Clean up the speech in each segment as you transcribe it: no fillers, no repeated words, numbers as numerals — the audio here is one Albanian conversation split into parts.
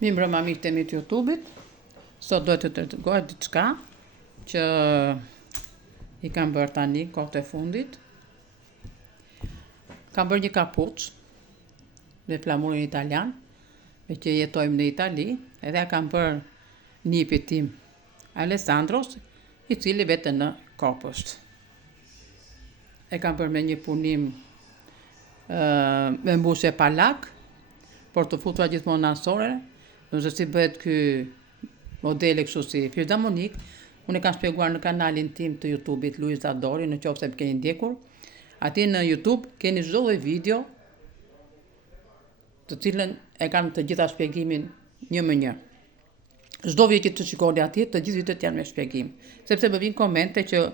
Mi mbrëma mirë të të YouTube-it, sot do të të tregoj diçka që i kam bërë tani kohët e fundit. Kam bërë një kapuç me flamurin italian, me që jetojmë në Itali, edhe kam bërë nipit tim Alessandros, i cili vete në Kopësht. E kam bërë me një punim me mbushje pa lak, por të futura gjithmonë ansore. Nëse si bëhet ky modeli kështu si filharmonik, unë e kam shpjeguar në kanalin tim të YouTube-it Luiz Dadori, në qoftë se më keni ndjekur. Aty në YouTube keni çdo lloj video, të cilën e kam të gjitha shpjegimin një më një. Çdo video që shikoni aty, të gjithë videot janë me shpjegim, sepse më vijnë komente që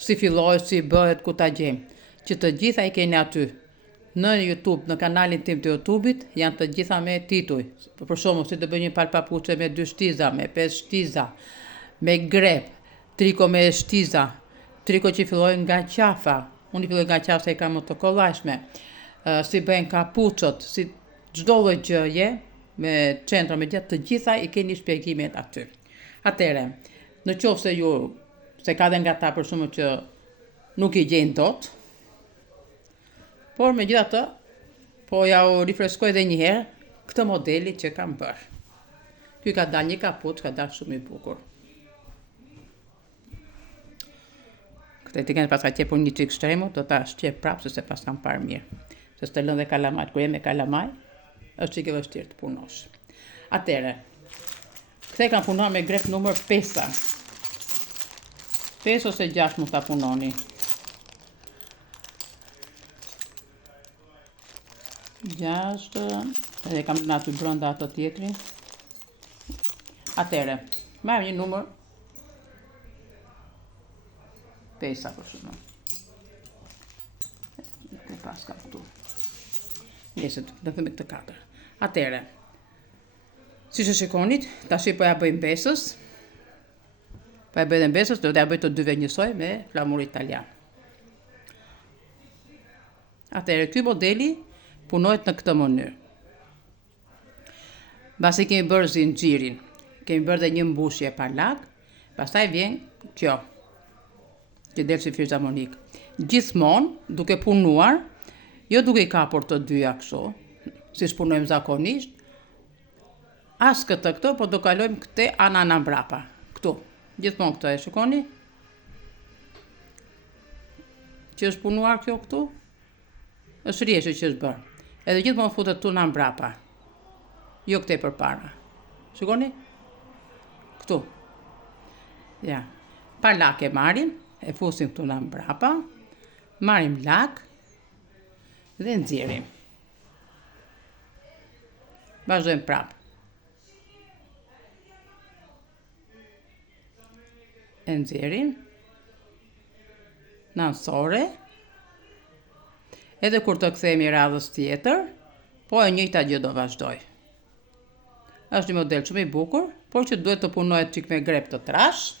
si filloi, si bëhet, ku ta gjejmë. Që të gjitha i keni aty. Në YouTube, në kanalin tim të YouTube-it, janë të gjitha me tituj. Për shembull, si të bëj një palë papuçe me 2 shtiza, me 5 shtiza, me grep, triko me shtiza, triko që fillojnë nga qafa. Unë i filloj nga qafa se i kam më të kollajshme. Si bëjnë kapuçët, si çdo lloj gjëje me centra me gjatë, të gjitha i keni shpjegimet aty. Atëre, në qoftë se ju se ka dhe nga ta për shembull që nuk i gjejnë dot, por me gjitha të, po ja u rifreskoj edhe një herë këtë modeli që kam bërë. Ky ka dalë një kapuç, ka dalë shumë i bukur. Këtë ti kanë pas ka qepur një çik shtremu, do ta shqep prapë se pas kam parë mirë. Se të lënë dhe kalamaj, kur je me kalamaj, është çik e vështirë të punosh. Atëre, këtë kam punuar me grep numër 5. 5 ose 6 mund ta punoni. 6, edhe kam në aty brenda ato tjetrin. Atëre, marr një numër 5 për shembull. Këtë pas kam këtu. Njëse, do themi këtë 4. Atëre, si që shikonit, tash po ja bëjmë besës. Po ja bëjmë besës, do t'ja bëj të dyve njësoj me flamur italian. Atëre, ky modeli punohet në këtë mënyrë. Mbasi kemi bërë zinxhirin, kemi bërë dhe një mbushje pa lak, pastaj vjen kjo, që del si filharmonik. Gjithmonë duke punuar, jo duke i kapur të dyja kështu, siç punojmë zakonisht, as këtë, po do kalojmë këtë ana mbrapa, këtu. Gjithmonë këtë e shikoni? Që është punuar kjo këtu? Është rrjeshtë që është bërë. Edhe gjithmonë futet tu na mbrapa. Jo këtej përpara. Shikoni? Këtu. Ja. Pa lak e marrim, e fusim këtu na mbrapa. Marrim lak dhe nxjerrim. Vazhdojmë prapë. E nxjerrim. Në ansore. Edhe kur të kthehemi radhës tjetër, po e njëjta gjë do vazhdoj. Është një model shumë i bukur, por që duhet të punohet çik me grep të trash.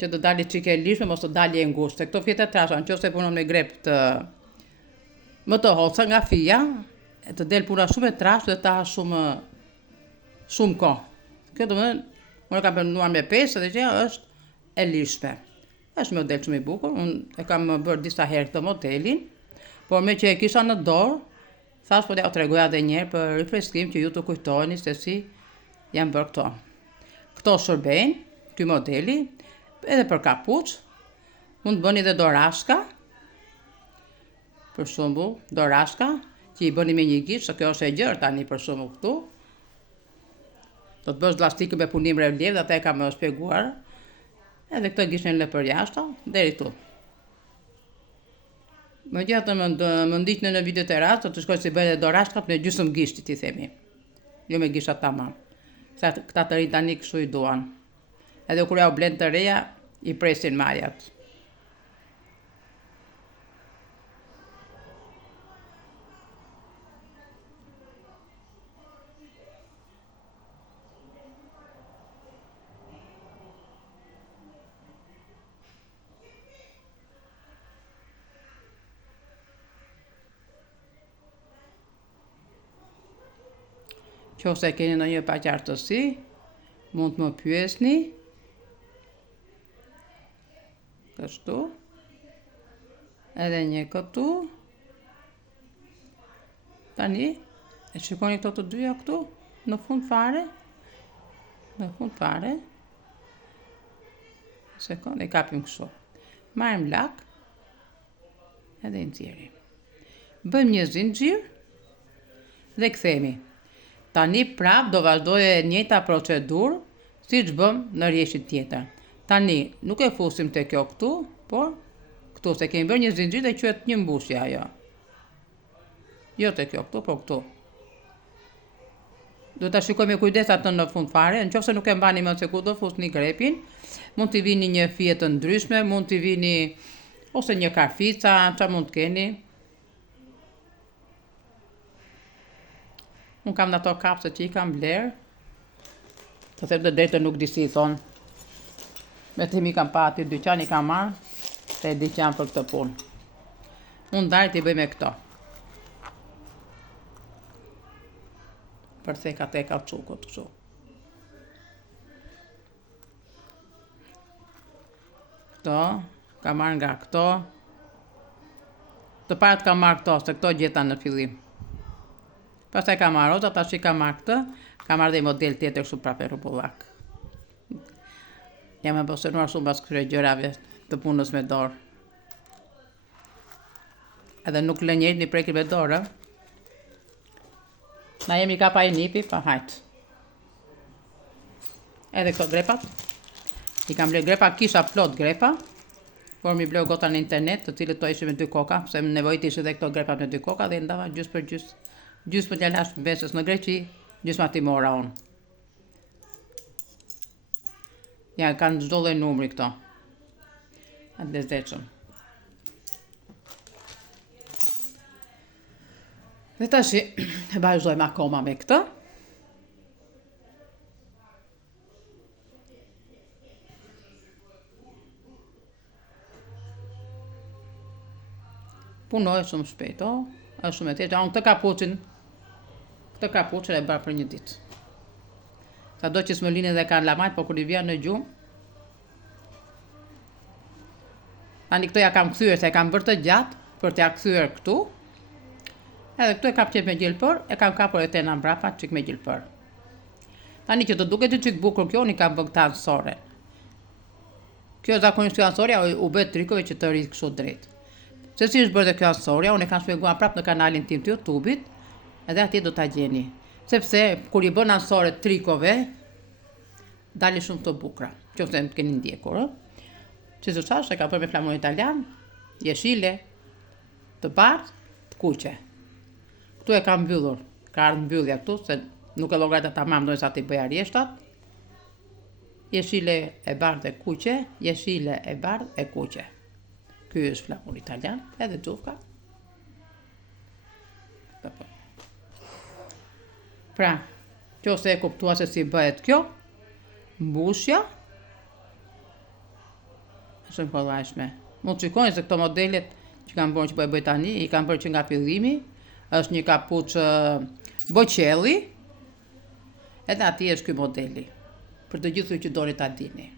Që të dali çik e lirshme, mos të dali e ngushtë. Këto fije të trasha, nëse punon me grep të më të hoca nga fija, të del puna shumë e trashë dhe ta ha shumë kohë. Kjo domethënë, unë kam punuar me 5 dhe që është e lirshme. Është model shumë i bukur, unë e kam bërë disa herë këtë modelin, por me që e kisha në dorë, thash po t'ja tregoja edhe një herë për rifreskim që ju të kujtoheni se si jam bërë këto. Këto shërbejnë, ky modeli, edhe për kapuç, mund të bëni edhe dorashka, për shembull, dorashka, që i bëni me një gishtë, se kjo është e gjerë tani për shembull këtu. Do të bësh lastikë me punim relief, dhe ata e kam shpjeguar. Edhe këtë gishtin lë për jashtë, deri tu. Megjithatë më ndiqni në videot e radhës, të shkoj si bëhet dorashkat me gjysmë gishti, ti themi. Jo me gishtat tamam. Sa këta të rinj tani kështu i duan. Edhe kur ja u blen të reja, i presin majat. Nëse keni ndonjë paqartësi, mund të më pyesni. Kështu. Edhe një këtu. Tani, e shikoni këto të dyja këtu, në fund fare. Sekond, e kapim kështu. Marrim lak, edhe i nxjerrim. Bëjmë një zinxhir dhe kthehemi. Tani prap do vazhdojë e njëjta procedurë siç bëm në rrjeshtin tjetër. Tani nuk e fusim te kjo këtu, por këtu se kemi bërë një zinxhir dhe quhet një mbushje ajo. Jo te kjo këtu, por këtu. Do ta shikoj me kujdes atë në fund fare, nëse nuk e mbani më se ku do fusni grepin, mund t'i vini një fije të ndryshme, mund t'i vini ose një karfica, çfarë mund të keni. Unë kam në ato kapse që i kam bler. Të them të drejtën nuk di si i thonë. Me të mi kam pa aty dyqan i kam marrë, te di që janë për këtë punë. Unë darë t'i bëj me këto. Për theka qukot kështu. Këto, kam marrë nga këto. Të parët kam marrë këto, se këto gjeta në fillim. Pastaj kam marrë roza, tash i kam marrë këtë, kam marrë dhe model tjetër kështu prapë rrobullak. Jam e pasionuar shumë pas këtyre gjërave të punës me dorë. Edhe nuk lë njëri një prekje me dorë. Na jemi ka pa i nipi, pa hajt. Edhe këto grepat. I kam bler grepa, kisha plot grepa, por mi bleu gota në internet, të cilët to ishin me 2 koka, se më nevojit ishte dhe këto grepat me 2 koka, dhe ndava gjys për gjys. Gjys për t'jalash besës në Greqi, gjys ma ti mora unë. Ja, kanë çdo lloj numri këto. Atë lezetshëm. Dhe tash vazhdojmë akoma me këtë. Punoj shumë shpejt, është shumë e thjeshtë. Unë këtë kapuçën e bërë për një ditë. Sado që smëlinë dhe kanë lamajt, po kur i vjen në gjumë. Tani këto ja kam kthyer, se e kam bërë të gjatë, për t'ja kthyer këtu. Edhe këtu e kam qep me gjelpër, e kam kapur e tena mbrapa çik me gjelpër. Tani që të duket i çik bukur kjo, unë kam bërë këtë ansore. Kjo zakonisht kjo ansorja u bë trikove që të rrit kështu drejt. Se si është bërë dhe kjo ansorja, unë e kam shpjeguar prapë në kanalin tim të YouTube-it, edhe atje do ta gjeni. Sepse kur i bën ansore trikove, dalin shumë të bukura. Qoftë të keni ndjekur, që të thash e ka bërë me flamur italian, jeshile, të bardhë, të kuqe. Këtu e kam mbyllur, ka ardhur mbyllja këtu, se nuk e llogarita tamam, do sa ti bëja rjeshtat. Jeshile e bardhë e kuqe, jeshile e bardhë e kuqe. Ky është flamur italian, edhe xufka. Pra, nëse e kuptua se si bëhet kjo, mbushja, është e kollajshme. Mund të shikoni se këto modelet që kam bërë që po e bëj tani, i kam bërë që nga fillimi, është një kapuçë boqelli, edhe aty është ky modeli, për të gjithë që doni ta dini.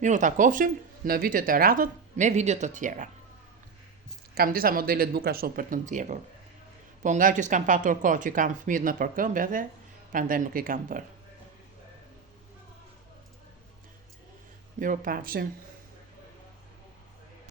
Miru ta kofshim në videot e radhët me video të tjera. Kam disa modele të bukura shumë për të nxjerrur. Po nga që s'kam patur kohë që kam fëmijët në përkëmbë edhe, prandaj nuk i kam bërë. Miru pafshim.